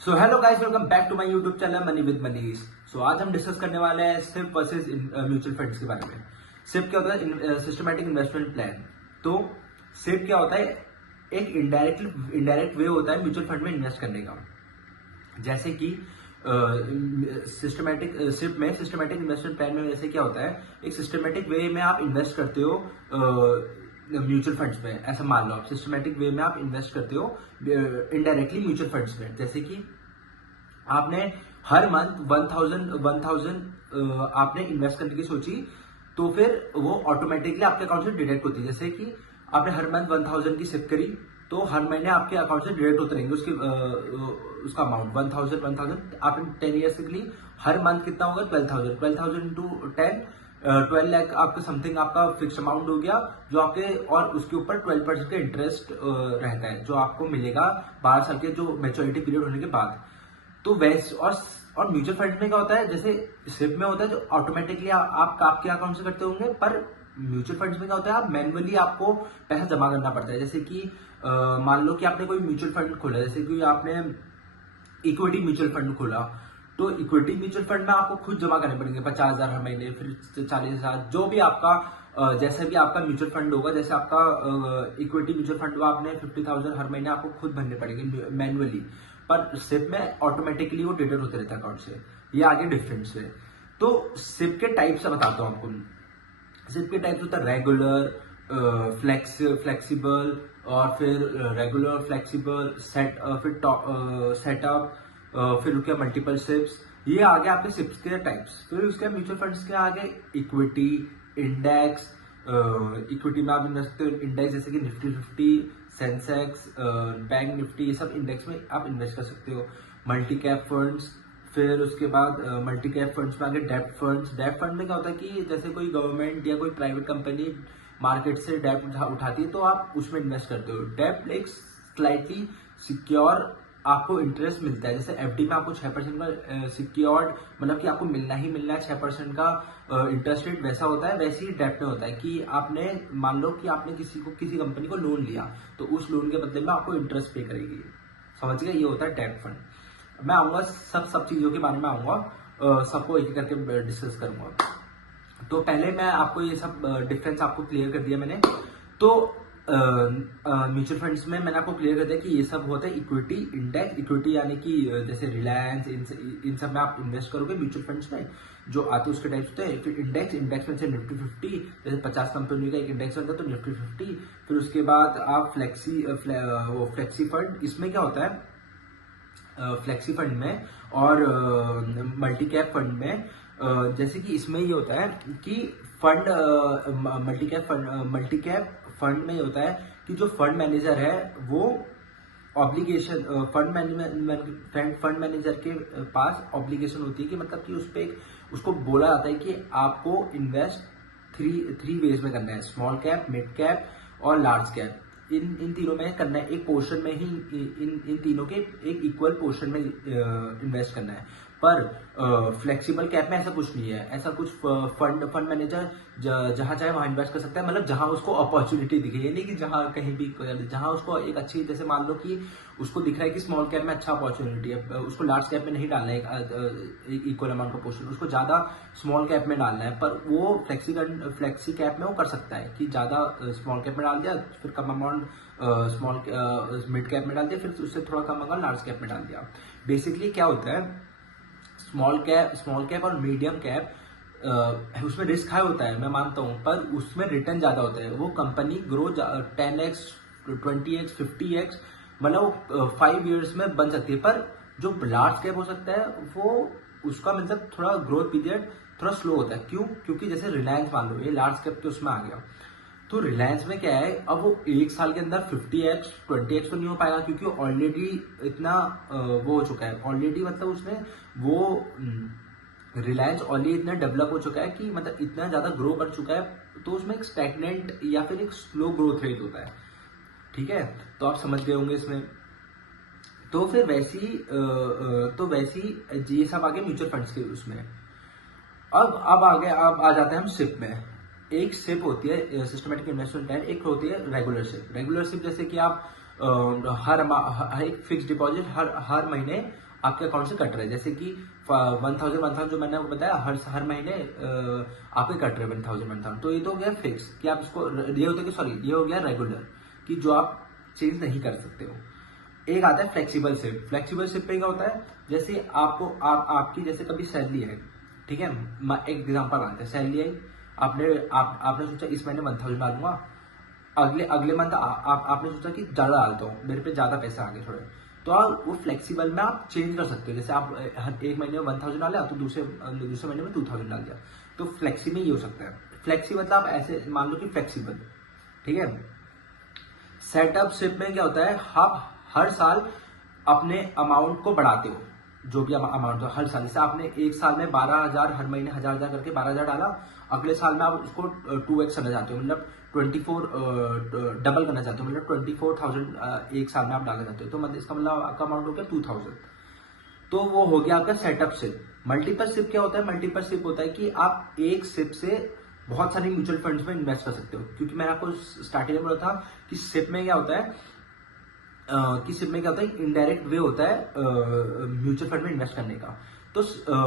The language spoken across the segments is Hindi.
So hello guys, welcome back to my YouTube channel money with Manish. So आज हम डिस्कस करने वाले हैं सिप वर्सेस म्यूचुअल फंड्स के बारे में। सिप क्या होता है? Systematic investment plan. तो सिप क्या होता है? एक इनडायरेक्ट वे होता है म्यूचुअल फंड में इन्वेस्ट करने का। जैसे कि सिप में सिस्टमैटिक इन्वेस्टमेंट प्लान में जैसे क्या होता है, एक सिस्टमैटिक वे में आप इन्वेस्ट करते हो म्यूचुअल फंड्स में। ऐसा मान लो आप सिस्टमैटिक वे में आप इन्वेस्ट करते हो इनडायरेक्टली म्यूचुअल फंड्स में। जैसे कि आपने हर मंथ 1000 आपने इन्वेस्ट करने की सोची, तो फिर वो ऑटोमेटिकली आपके अकाउंट से डिडक्ट होती है। जैसे कि आपने हर मंथ 1000 की सिप करी, तो हर महीने आपके अकाउंट से डिडक्ट होते रहेंगे उसका अमाउंट 1000 आपने 10 ईयर्स के लिए हर मंथ कितना होगा? 12,000 इंटू 10, 12 लाख आपका समथिंग आपका फिक्स अमाउंट हो गया, जो आपके और उसके ऊपर 12% का इंटरेस्ट रहता है, जो आपको मिलेगा 12 साल के जो मैच्योरिटी पीरियड होने के बाद। तो वैसे और म्यूचुअल फंड में क्या होता है, जैसे सिप में होता है जो ऑटोमेटिकली आप आपके अकाउंट से करते होंगे, पर म्यूचुअल फंड्स में क्या होता है, आप मैनुअली आपको पैसा जमा करना पड़ता है। जैसे कि मान लो कि आपने कोई म्यूचुअल फंड खोला, जैसे कि आपने इक्विटी म्यूचुअल फंड खोला, तो इक्विटी म्यूचुअल फंड में आपको खुद जमा करने पड़ेंगे 50,000 हर महीने, फिर 40,000, जो भी आपका जैसे भी आपका म्यूचुअल फंड होगा। जैसे आपका इक्विटी म्यूचुअल फंड हुआ, आपने 50,000 हर महीने आपको खुद भरने पड़ेंगे मैनुअली। पर सिप में ऑटोमेटिकली वो डिडक्ट होते रहता है अकाउंट से। ये आगे डिफरेंस है। तो सिप के टाइप्स बताता हूँ आपको। सिप के टाइप्स होता है रेगुलर, फ्लेक्सिबल, और फिर रेगुलर, फ्लेक्सिबल, सेटअप, फिर उसके मल्टीपल सिप्स। ये आगे आपके सिप्स के टाइप्स। फिर उसके म्यूचुअल फंड्स के आगे इक्विटी, इंडेक्स। इक्विटी में आप इन्वेस्ट करते हो इंडेक्स, जैसे कि निफ्टी 50, सेंसेक्स, बैंक निफ्टी, ये सब इंडेक्स में आप इन्वेस्ट कर सकते हो। मल्टी कैप फंड्स, फिर उसके बाद मल्टी कैप फंड्स में आगे डेब्ट फंड्स। डेब्ट फंड में क्या होता है कि जैसे कोई गवर्नमेंट या कोई प्राइवेट कंपनी मार्केट से डेब्ट उठाती है, तो आप उसमें इन्वेस्ट करते हो। डेब्ट एक स्लाइटली सिक्योर आपको इंटरेस्ट मिलता है। जैसे एफडी में आपको 6% का सिक्योर्ड, मतलब कि आपको मिलना ही मिलना है 6% का इंटरेस्ट रेट, वैसा होता है। वैसे ही डेब्ट में होता है कि आपने मान लो कि आपने किसी कंपनी को लोन लिया, तो उस लोन के बदले में आपको इंटरेस्ट पे करेगी। समझ गए? ये होता है डेब्ट फंड। मैं आऊंगा सब चीजों के बारे में आऊंगा, सबको एक एक करके डिस्कस करूंगा। तो पहले मैं आपको ये सब डिफरेंस आपको क्लियर कर दिया मैंने। तो म्यूचुअल फंड्स में मैंने आपको क्लियर कर दिया कि ये सब होता है इक्विटी, इंडेक्स। इक्विटी यानी कि जैसे रिलायंस, इन सब में आप इन्वेस्ट करोगे म्यूचुअल फंड्स में, जो आते हैं उसके टाइप्स होते हैं। फिर इंडेक्स में से निफ्टी 50, जैसे 50 कंपनी का एक इंडेक्स होता है, तो निफ्टी 50। फिर उसके बाद आप फ्लेक्सी फंड, इसमें क्या होता है, फ्लेक्सी फंड में और मल्टी कैप फंड में, जैसे कि इसमें ये होता है कि फंड मल्टी कैप फंड में ये होता है कि जो फंड मैनेजर है वो ऑब्लिगेशन, फंड मैनेजर के पास ऑब्लिगेशन होती है कि मतलब कि उसको बोला जाता है कि आपको इन्वेस्ट थ्री वेज में करना है, स्मॉल कैप, मिड कैप और लार्ज कैप। इन तीनों में करना है, एक पोर्शन में ही इन तीनों के एक इक्वल पोर्शन में इन्वेस्ट करना है। पर फ्लेक्सिबल कैप में ऐसा कुछ नहीं है। ऐसा कुछ फंड मैनेजर जहां चाहे वहां इन्वेस्ट कर सकता है, मतलब जहां उसको अपॉर्चुनिटी दिखे। ये नहीं कि जहां कहीं भी, जहां उसको एक अच्छी, जैसे मान लो कि उसको दिख रहा है कि स्मॉल कैप में अच्छा अपॉर्चुनिटी है, उसको लार्ज कैप में नहीं डालना है इक्वल अमाउंट का पोर्शन, उसको ज्यादा स्मॉल कैप में डालना है। पर वो फ्लेक्सी कैप में वो कर सकता है कि ज्यादा स्मॉल कैप में डाल दिया, फिर कम अमाउंट मिड कैप में डाल दिया, फिर उससे थोड़ा कम अमाउंट लार्ज कैप में डाल दिया। बेसिकली क्या होता है, स्मॉल कैप और मीडियम कैप, उसमें रिस्क हाई होता है, मैं मानता हूं, पर उसमें रिटर्न ज्यादा होता है। वो company grow 10x, 20x, 50x, मतलब 5 ईयर्स में बन सकती है। पर जो लार्ज कैप हो सकता है, वो उसका मतलब थोड़ा ग्रोथ पीरियड थोड़ा स्लो होता है। क्यों? क्योंकि जैसे रिलायंस मान लो, ये लार्ज कैप के उसमें आ गया, तो रिलायंस में क्या है, अब वो एक साल के अंदर 50x, 20x तो नहीं हो पाएगा, क्योंकि ऑलरेडी इतना वो हो चुका है ऑलरेडी, मतलब उसमें वो रिलायंस ऑलरेडी इतना डेवलप हो चुका है कि मतलब इतना ज्यादा ग्रो कर चुका है, तो उसमें एक स्टैग्नेंट या फिर एक स्लो ग्रोथ रेट होता है। ठीक है, तो आप समझ गए होंगे इसमें। तो फिर वैसी ये सब आगे म्यूचुअल फंड्स के उसमें। अब आ जाते हैं हम सिप में। एक सिप होती है सिस्टमेटिक इन्वेस्टमेंट प्लान, एक होती है रेगुलर सिप। रेगुलर सिप जैसे कि आप हर एक फिक्स डिपॉजिट हर महीने आपके अकाउंट से कट रहे हैं। जैसे कि 1000 जो मैंने आपको बताया हर महीने आपके कट रहे हैं 1000। तो ये तो हो गया फिक्स कि आप इसको, ये होता है कि सॉरी, ये हो गया रेगुलर कि जो आप चेंज नहीं कर सकते हो। एक आता है फ्लेक्सिबल शिफ्ट। फ्लेक्सिबल शिफ्ट पे क्या होता है, जैसे आपकी जैसे कभी सैलरी है, ठीक है, एक एग्जांपल आते हैं, सैलरी आई, आपने सोचा इस महीने 1000 डालूंगा, अगले मंथ आपने सोचा कि ज्यादा डालता हूँ, मेरे पे ज्यादा पैसे आ गए थोड़े, तो आप वो फ्लेक्सिबल में आप चेंज कर सकते हो। जैसे आप हर एक महीने में 1000 डाला तो दूसरे महीने में 2000 डाल दिया, तो फ्लेक्सी में ये हो सकता है। फ्लेक्सी मतलब आप ऐसे मान लो कि फ्लेक्सिबल, ठीक है। सेटअप शिप में क्या होता है, आप हर साल अपने अमाउंट को बढ़ाते हो, जो भी अमाउंट हो हर साल। जैसे आपने एक साल में 12,000 हर महीने 1000 करके 12,000 डाला, अगले साल में आप उसको 2x करना चाहते हो, मतलब 24 डबल करना चाहते हो, मतलब 24,000 एक साल में आप डालना चाहते हो, तो मतलब इसका मतलब आपका अमाउंट हो गया 2000। तो वो हो गया आपका सेटअप शिप। मल्टीपल शिप क्या होता है, मल्टीपल शिप होता है कि आप एक शिप से बहुत सारी म्यूचुअल फंड्स में इन्वेस्ट कर सकते हो। क्योंकि मैंने आपको स्टार्टिंग में बोला था कि शिप में क्या होता है, इनडायरेक्ट वे होता है म्यूचुअल फंड में इन्वेस्ट करने का। तो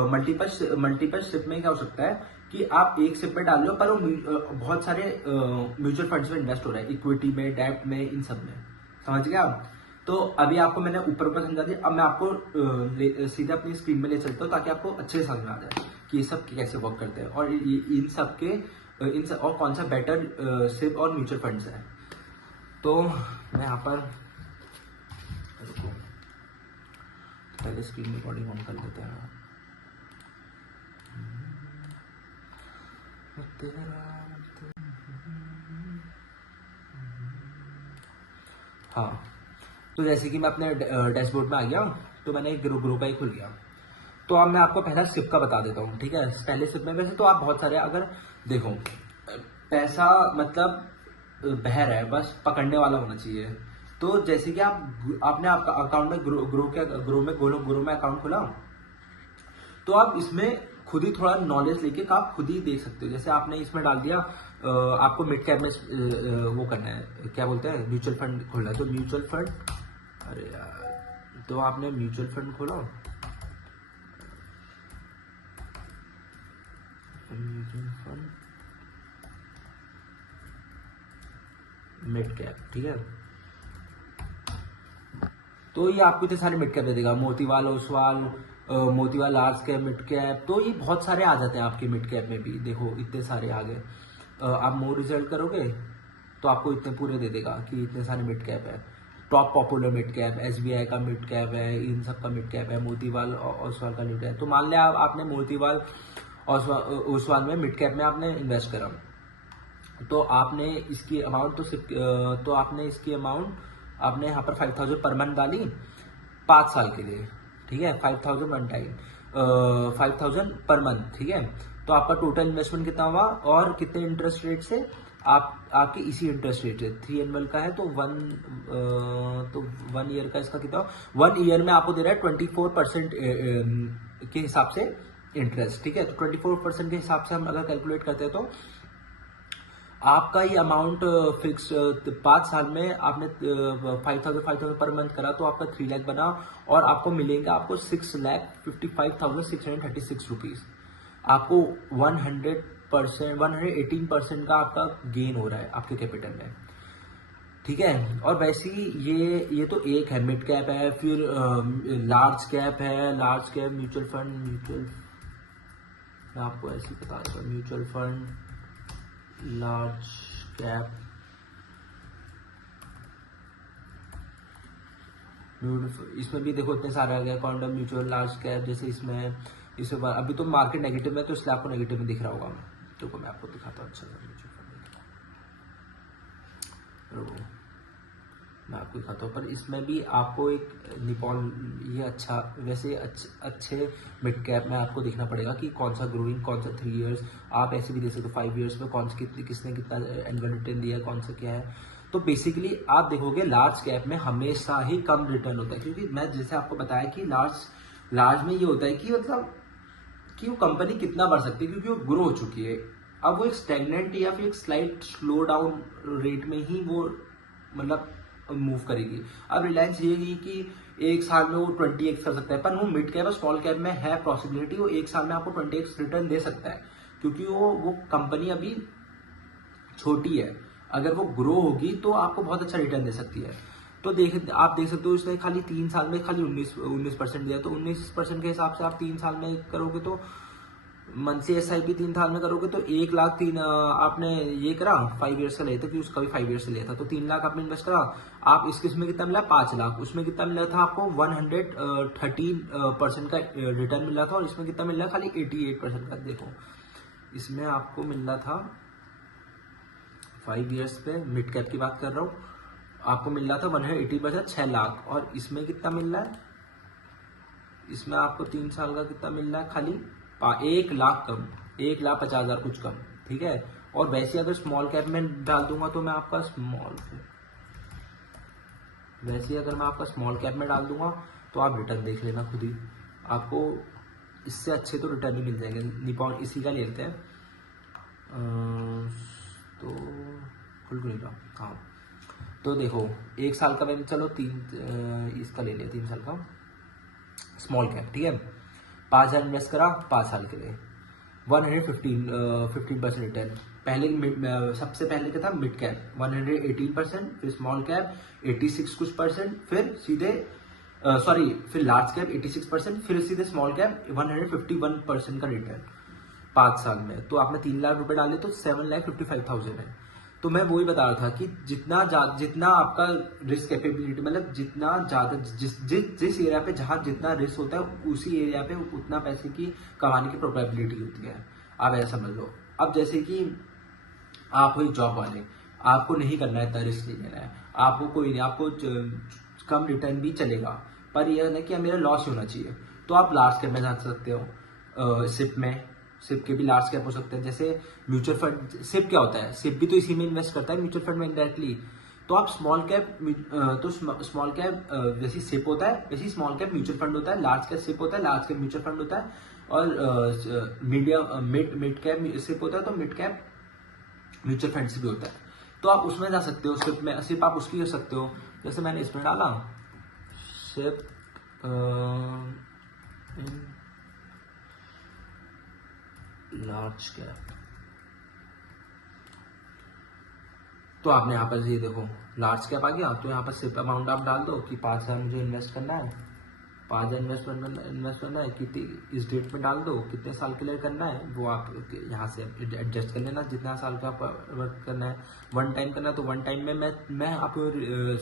मल्टीपल शिप में क्या हो सकता है कि आप एक शिप में डाल लो, पर वो बहुत सारे म्यूचुअल फंड्स में इन्वेस्ट हो रहा है, इक्विटी में, डेब्ट में, इन सब में, समझ गया आप। तो अभी आपको मैंने ऊपर समझा दिया, अब मैं आपको सीधा अपनी स्क्रीन में ले चलता हूँ ताकि आपको अच्छे से समझ में आ जाए कि ये सब कैसे वर्क करते हैं और इन सब और कौन सा बेटर शिप और म्यूचुअल फंड्स है। तो मैं यहाँ पर रुको, पहले स्क्रीन रिकॉर्डिंग ऑन कर लेते हैं। हाँ, तो जैसे कि मैं अपने डैशबोर्ड में आ गया, तो मैंने एक ग्रुप ही खुल गया। तो अब मैं आपको पहला सिप का बता देता हूँ, ठीक है। पहले सिप में वैसे तो आप बहुत सारे, अगर देखो पैसा मतलब बह रहा है, बस पकड़ने वाला होना चाहिए। तो जैसे कि आपने आपका अकाउंट में ग्रो में अकाउंट खोला, तो आप इसमें खुद ही थोड़ा नॉलेज लेके आप खुद ही देख सकते हो। जैसे आपने इसमें डाल दिया, आपको मिड कैप में वो करना है, क्या बोलते हैं, म्यूचुअल फंड खोलना है। तो म्यूचुअल फंड, अरे यार, तो आपने म्यूचुअल फंड खोला, म्यूचुअल फंड मिड कैप, ठीक है। तो ये आपको इतने सारे मिड कैप दे देगा, Motilal Oswal, Motilal large cap, mid cap, तो ये बहुत सारे आ जाते हैं आपके मिड कैप में भी। देखो इतने सारे आ गए। आप मोर रिजल्ट करोगे तो आपको इतने पूरे दे देगा कि इतने सारे मिड कैप है। Top popular mid cap, SBI का मिड कैप है, इन सब का मिड कैप है, मोतीवाल ओसवाल का मिड कैप। तो मान लिया आपने मोतीवाल ओसवाल में मिड कैप में आपने इन्वेस्ट करा, तो आपने इसकी अमाउंट आपने यहाँ पर 5000 पर मंथ डाली 5 साल के लिए, ठीक है। 5000 वन टाइम, 5000 पर मंथ, ठीक है। तो आपका टोटल इन्वेस्टमेंट कितना हुआ और कितने इंटरेस्ट रेट से, आपके इसी इंटरेस्ट रेट है 3 एनुअल का है, तो 1 ईयर का इसका कितना, 1 ईयर में आपको दे रहा है 24% के हिसाब से इंटरेस्ट, ठीक है। तो 24% के हिसाब से हम अगर कैलकुलेट करते हैं तो आपका ये अमाउंट फिक्स 5 साल में आपने 5000 पर मंथ करा, तो आपका 3 लाख बना और आपको मिलेंगे आपको 6,55,636 रुपीज। आपको 118% का आपका गेन हो रहा है आपके कैपिटल में, ठीक है। और वैसे ही ये तो एक है, मिड कैप है, फिर लार्ज कैप है, लार्ज कैप म्यूचुअल फंड, मैं आपको ऐसे बता दूंगा, म्यूचुअल फंड लार्ज कैप, इसमें भी देखो इतने सारे आ गए, क्वांटम म्यूचुअल लार्ज कैप, जैसे इसमें अभी तो मार्केट नेगेटिव में, तो इसलिए आपको नेगेटिव में दिख रहा होगा। तो मैं आपको दिखाता हूँ अच्छा सा म्यूचुअल फंड, मैं आपको दिखाता हूँ। पर इसमें भी आपको एक निपॉन, ये अच्छा, वैसे अच्छे मिड कैप में आपको देखना पड़ेगा कि कौन सा ग्रोइंग, कौन सा 3 इयर्स, आप ऐसे भी दे सकते हो 5 इयर्स में कौन सा किसने कितना एनुअल रिटर्न दिया, कौन सा क्या है। तो बेसिकली आप देखोगे लार्ज कैप में हमेशा ही कम रिटर्न होता है, क्योंकि मैं जैसे आपको बताया कि लार्ज में ये होता है कि मतलब कि वो कंपनी कितना बढ़ सकती है, क्योंकि वो ग्रो हो चुकी है। अब वो एक स्टैग्नेंट या फिर एक स्लाइट स्लो डाउन रेट में ही वो मतलब मूव करेगी। अब रिलायंस ये है कि एक साल में वो 20x कर सकता है, पर वो मिड कैप और स्मॉल कैप में है पॉसिबिलिटी वो एक साल में आपको 20x रिटर्न दे सकता है, क्योंकि वो कंपनी अभी छोटी है। अगर वो ग्रो होगी तो आपको बहुत अच्छा रिटर्न दे सकती है। तो आप देख सकते हो इसने खाली 3 साल में खाली 19% दिया, तो 19% के हिसाब से आप 3 साल में करोगे तो मंथली SIP 3 साल में करोगे तो 1,03,000 आपने ये करा 5 ईयर्स का लिया था, कि उसका भी 5 ईयर्स से लिया था, तो 3 लाख आपने इन्वेस्ट करा। आप इसमें कितना मिला 5 लाख, उसमें कितना मिला था आपको 113% का रिटर्न मिला था, और इसमें कितना मिल रहा है खाली 88% का। देखो इसमें आपको मिल रहा था 5 ईयर्स पे, मिड कैप की बात कर रहा हूँ, आपको मिल रहा था 180% 6 लाख, और इसमें कितना मिल रहा है, इसमें आपको 3 साल का कितना मिल रहा है खाली 1 लाख कम, 1,50,000 कुछ कम, ठीक है। और वैसे अगर स्मॉल कैप में डाल दूंगा तो मैं आपका स्मॉल कैप में डाल दूंगा तो आप रिटर्न देख लेना खुद ही, आपको इससे अच्छे तो रिटर्न ही मिल जाएंगे। निपॉन इसी का ले लेते हैं, तो हाँ, तो देखो 1 साल का मैंने, चलो इसका ले लिया 3 साल का स्मॉल कैप, ठीक है। 5,000 इन्वेस्ट करा 5 साल के लिए, 15% रिटर्न। सबसे पहले क्या था मिड कैप 118%, फिर स्मॉल कैप 86 कुछ परसेंट, फिर सीधे फिर लार्ज कैप 86%, फिर सीधे स्मॉल कैप 151% का रिटर्न 5 साल में। तो आपने 3 लाख रुपए डाले तो 7,55,000 है। तो मैं वही बता रहा था कि जितना आपका रिस्क कैपेबिलिटी, मतलब जितना ज्यादा जिस एरिया पे जहां जितना रिस्क होता है उसी एरिया पे उतना पैसे की कमाने की प्रोबेबिलिटी होती है, आप ऐसा समझ लो। अब जैसे कि आप हो जॉब वाले, आपको नहीं करना है, इतना रिस्क नहीं लेना है, आपको कोई नहीं, आपको कम रिटर्न भी चलेगा, पर यह है कि मेरा लॉस होना चाहिए, तो आप लार्ज कैप में जा सकते हो। सिप के भी लार्ज कैप हो सकते हैं, जैसे म्यूचुअल फंड। सिप क्या होता है, सिप भी तो इसी में इन्वेस्ट करता है, म्यूचुअल फंड में इनडायरेक्टली। तो आप स्मॉल कैप जैसे सिप होता है वैसे स्मॉल कैप म्यूचुअल फंड होता है, लार्ज कैप सिप होता है, लार्ज कैप म्यूचुअल फंड होता है, और मिड कैप सिप होता है, तो मिड कैप म्यूचुअल फंड से भी होता है। तो आप उसमें जा सकते हो, सिप आप उसकी कर सकते हो, जैसे मैंने इसमें डाला सिप लार्ज कैप, तो आपने यहाँ पर ये देखो लार्ज कैप आ गया, तो यहाँ पर सिप अमाउंट आप डाल दो कि 5,000 मुझे इन्वेस्ट करना है, 5,000 इन्वेस्ट करना है, कितनी इस डेट में डाल दो, कितने साल के लिए करना है वो आप यहाँ से एडजस्ट कर लेना, जितना साल का वर्क करना है। 1 टाइम करना है तो 1 टाइम में मैं आपको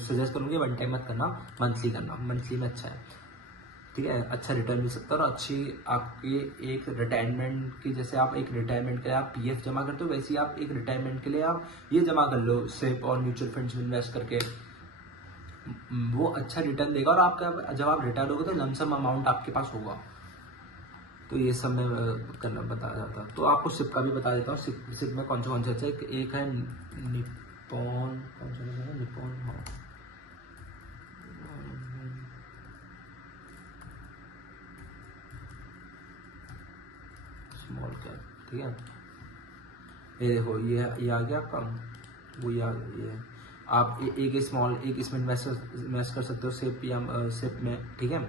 सजेस्ट करूँगी 1 टाइम मत करना, मंथली करना, मंथली में अच्छा है, ठीक है, अच्छा रिटर्न मिल सकता है। और अच्छी आपके एक रिटायरमेंट की, जैसे आप एक रिटायरमेंट के लिए आप PF जमा करते हो, वैसे ही आप एक रिटायरमेंट के लिए आप ये जमा कर लो सिप और म्यूचुअल फंड्स में इन्वेस्ट करके, वो अच्छा रिटर्न देगा, और आपका जब आप रिटायर होगे तो लमसम अमाउंट आपके पास होगा। तो ये सब मैं करना बता रहा था। तो आपको सिप का भी बता देता हूँ, सिप में कौन से अच्छा है। एक है निपॉन, कौन सा है निपॉन, हाँ स्मॉल कैप, ठीक है। ये देखो ये आ गया आपका, वो ये आप एक इसमें इन्वेस्ट कर सकते हो सिप या सिप में, ठीक है।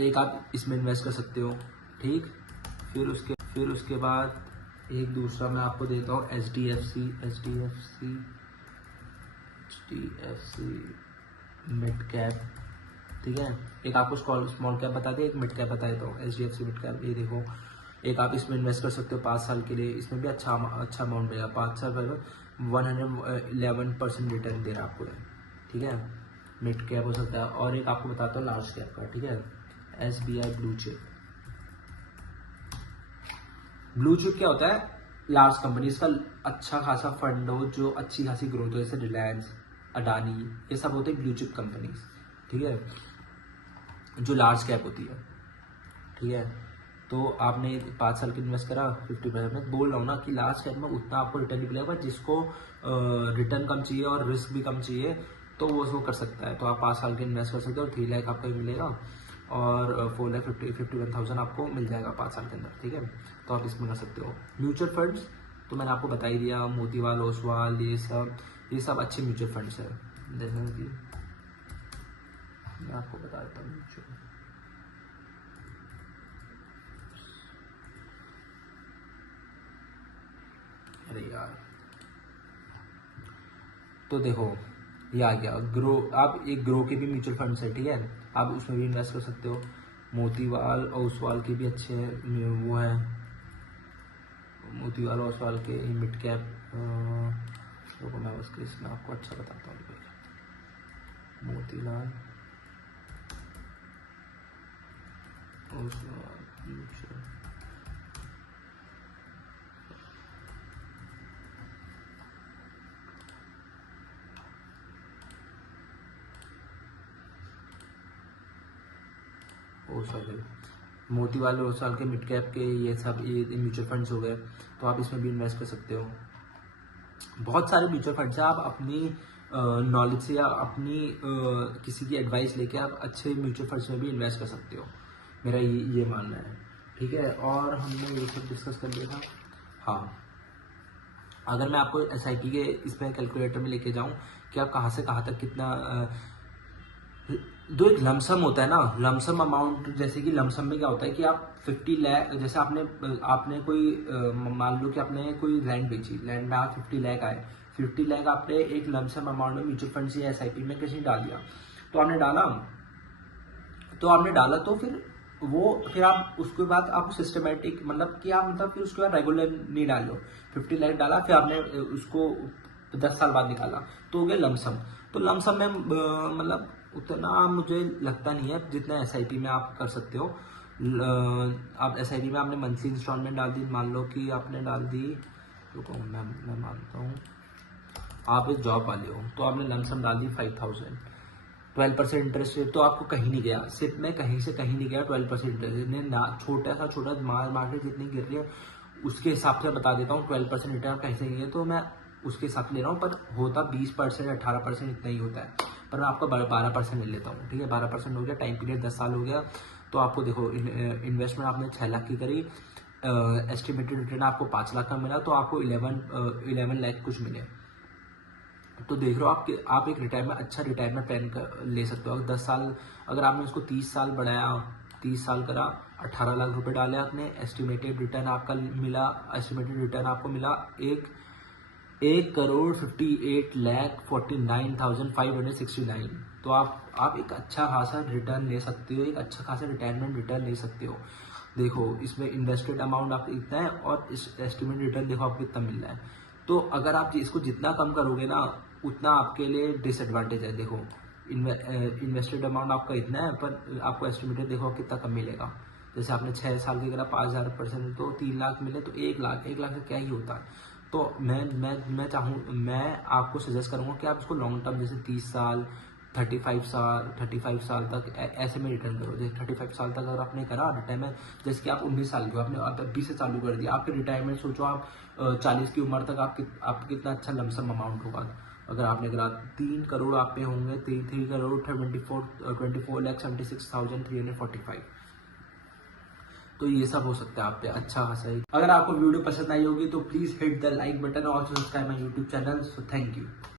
एक आप इसमें इन्वेस्ट कर सकते हो, ठीक। फिर उसके बाद एक दूसरा मैं आपको देता हूँ HDFC मिड कैप, ठीक है। एक आपको स्मॉल कैप बता दिया, एक मिड कैप बता देता हूँ HDFC मिड कैप। ये देखो एक आप इसमें इन्वेस्ट कर सकते हो 5 साल के लिए, इसमें भी अच्छा अमाउंट मिलेगा, 5 साल पहले 111% रिटर्न दे रहा है आपको, ठीक है। मिड कैप हो सकता है। और एक आपको बताता हूँ लार्ज कैप का, ठीक है, SBI ब्लू चिप क्या होता है, लार्ज कंपनी, इसका अच्छा खासा फंड हो, जो अच्छी खासी ग्रोथ हो, जैसे रिलायंस, अडानी, ये सब होते हैं ब्लू चिप कंपनीज, ठीक है, जो लार्ज कैप होती है, ठीक है। तो आपने 5 साल की इन्वेस्ट करा 50%, में बोल रहा हूँ ना कि लार्ज कैप में उतना आपको रिटर्न नहीं मिलेगा, जिसको रिटर्न कम चाहिए और रिस्क भी कम चाहिए तो वो कर सकता है। तो आप 5 साल के इन्वेस्ट कर सकते हो और 3 लाख आपको मिलेगा, और 4,51,000 आपको मिल जाएगा 5 साल के अंदर, ठीक है। तो आप इसमें कर सकते हो। म्यूचुअल फंड्स तो मैंने आपको बता ही दिया, मोतीलाल ओसवाल, ये सब ये सब अच्छे म्यूचुअल फंड्स है। जैसे कि मैं आपको बता देता हूँ म्यूचुअल, अरे यार, तो देखो ये आ गया ग्रो। आप एक ग्रो के भी म्यूचुअल फंड्स है, ठीक है, आप उसमें भी इन्वेस्ट कर सकते हो। मोतीवाल और ओसवाल के भी अच्छे वो है, मोतीवाल और ओसवाल के मिड कैप। देखो मैं उसके इसमें आपको अच्छा बताता हूँ। मोतीलाल ओसवाल म्यूचुअल, सॉरी, मोतीवाल और ओसवाल के मिड कैप के ये सब ये म्यूचुअल फंड्स हो गए, तो आप इसमें भी इन्वेस्ट कर सकते हो। बहुत सारे म्यूचुअल फंड्स हैं, आप अपनी नॉलेज से या अपनी किसी की एडवाइस लेके आप अच्छे म्यूचुअल फंड्स में भी इन्वेस्ट कर सकते हो, मेरा ये मानना है, ठीक है। और हमने ये सब डिस्कस कर लिया था। हाँ, अगर मैं आपको SIP के इसमें कैलकुलेटर में लेके जाऊं कि आप कहाँ से कहाँ तक कितना जो एक लमसम होता है ना, लमसम अमाउंट, जैसे कि लमसम में क्या होता है कि आप 50 लाख, जैसे आपने कोई मान लो कि आपने कोई लैंड बेची, लैंड में आप 50 लाख आए, 50 लाख आपने एक लमसम अमाउंट में म्यूचुअल फंड या SIP में कहीं डाल दिया, तो आपने डाला तो फिर आप उसके बाद आप सिस्टमेटिक मतलब फिर उसके बाद रेगुलर नहीं डाल लो। 50 लाख डाला, फिर आपने उसको 10 साल बाद निकाला, तो हो गया लमसम। तो लमसम में मतलब उतना मुझे लगता नहीं है जितना SIP में आप कर सकते हो। आप SIP में आपने मंथली इंस्टॉलमेंट डाल दी, मान लो कि आपने डाल दी, रुको मैं मानता हूँ, आप एक जॉब वाले हो तो आपने लमसम डाल दी 5000, 12% इंटरेस्ट रेट तो आपको कहीं नहीं गया, सिर्फ में कहीं से कहीं नहीं गया 12% इंटरेस्ट ने ना, छोटा मार्केट जितनी गिर रही है उसके हिसाब से बता देता हूँ 12% रिटर्न कहीं से नहीं है, तो मैं उसके हिसाब से ले रहा हूँ, पर होता 20% 18% इतना ही होता है, पर मैं आपको 12% ले लेता हूँ, ठीक है। 12% हो गया, टाइम पीरियड 10 साल हो गया, तो आपको देखो इन्वेस्टमेंट आपने 6 लाख की करी, एस्टिमेटेड रिटर्न आपको 5 लाख का मिला, तो आपको 11 लाख कुछ मिले। तो देख रहे हो आप एक रिटायरमेंट, अच्छा रिटायरमेंट प्लान ले सकते हो। 10 साल अगर आपने उसको 30 साल बढ़ाया, 30 साल करा, 18 लाख रुपए डाले आपने, एस्टिमेटेड रिटर्न आपको मिला 1,58,49,569। तो आप एक अच्छा खासा रिटर्न ले सकते हो, एक अच्छा खासा रिटायरमेंट रिटर्न ले सकते हो। देखो इसमें इन्वेस्टेड अमाउंट आपको इतना है और इस एस्टिमेटेड रिटर्न देखो आपको कितना मिल रहा है। तो अगर आप इसको जितना कम करोगे ना, उतना आपके लिए डिसएडवांटेज है। देखो इन्वेस्टेड अमाउंट आपका इतना है, पर आपको एस्टिमेटेड देखो कितना कम मिलेगा। जैसे आपने 6 साल की अगर 5,000% तो 3 लाख मिले, तो 1 लाख से क्या ही होता है। तो मैं आपको सजेस्ट करूंगा कि आप इसको लॉन्ग टर्म, जैसे 30 साल 35 साल तक ऐसे में रिटर्न करो। जैसे 35 साल तक अगर आपने करा रिटायरमेंट, जैसे कि आप 19 साल के हो, आपने अभी से चालू कर दिया, आपके रिटायरमेंट सोचो आप 40 की उम्र तक आप कितना अच्छा लमसम अमाउंट होगा। अगर आपने करा 3 करोड़ आप पे होंगे, 3 करोड़ 24,76,345। तो ये सब हो सकता है आप पे अच्छा खासा ही। अगर आपको वीडियो पसंद आई होगी तो please hit the like button और subscribe my YouTube channel. So thank you.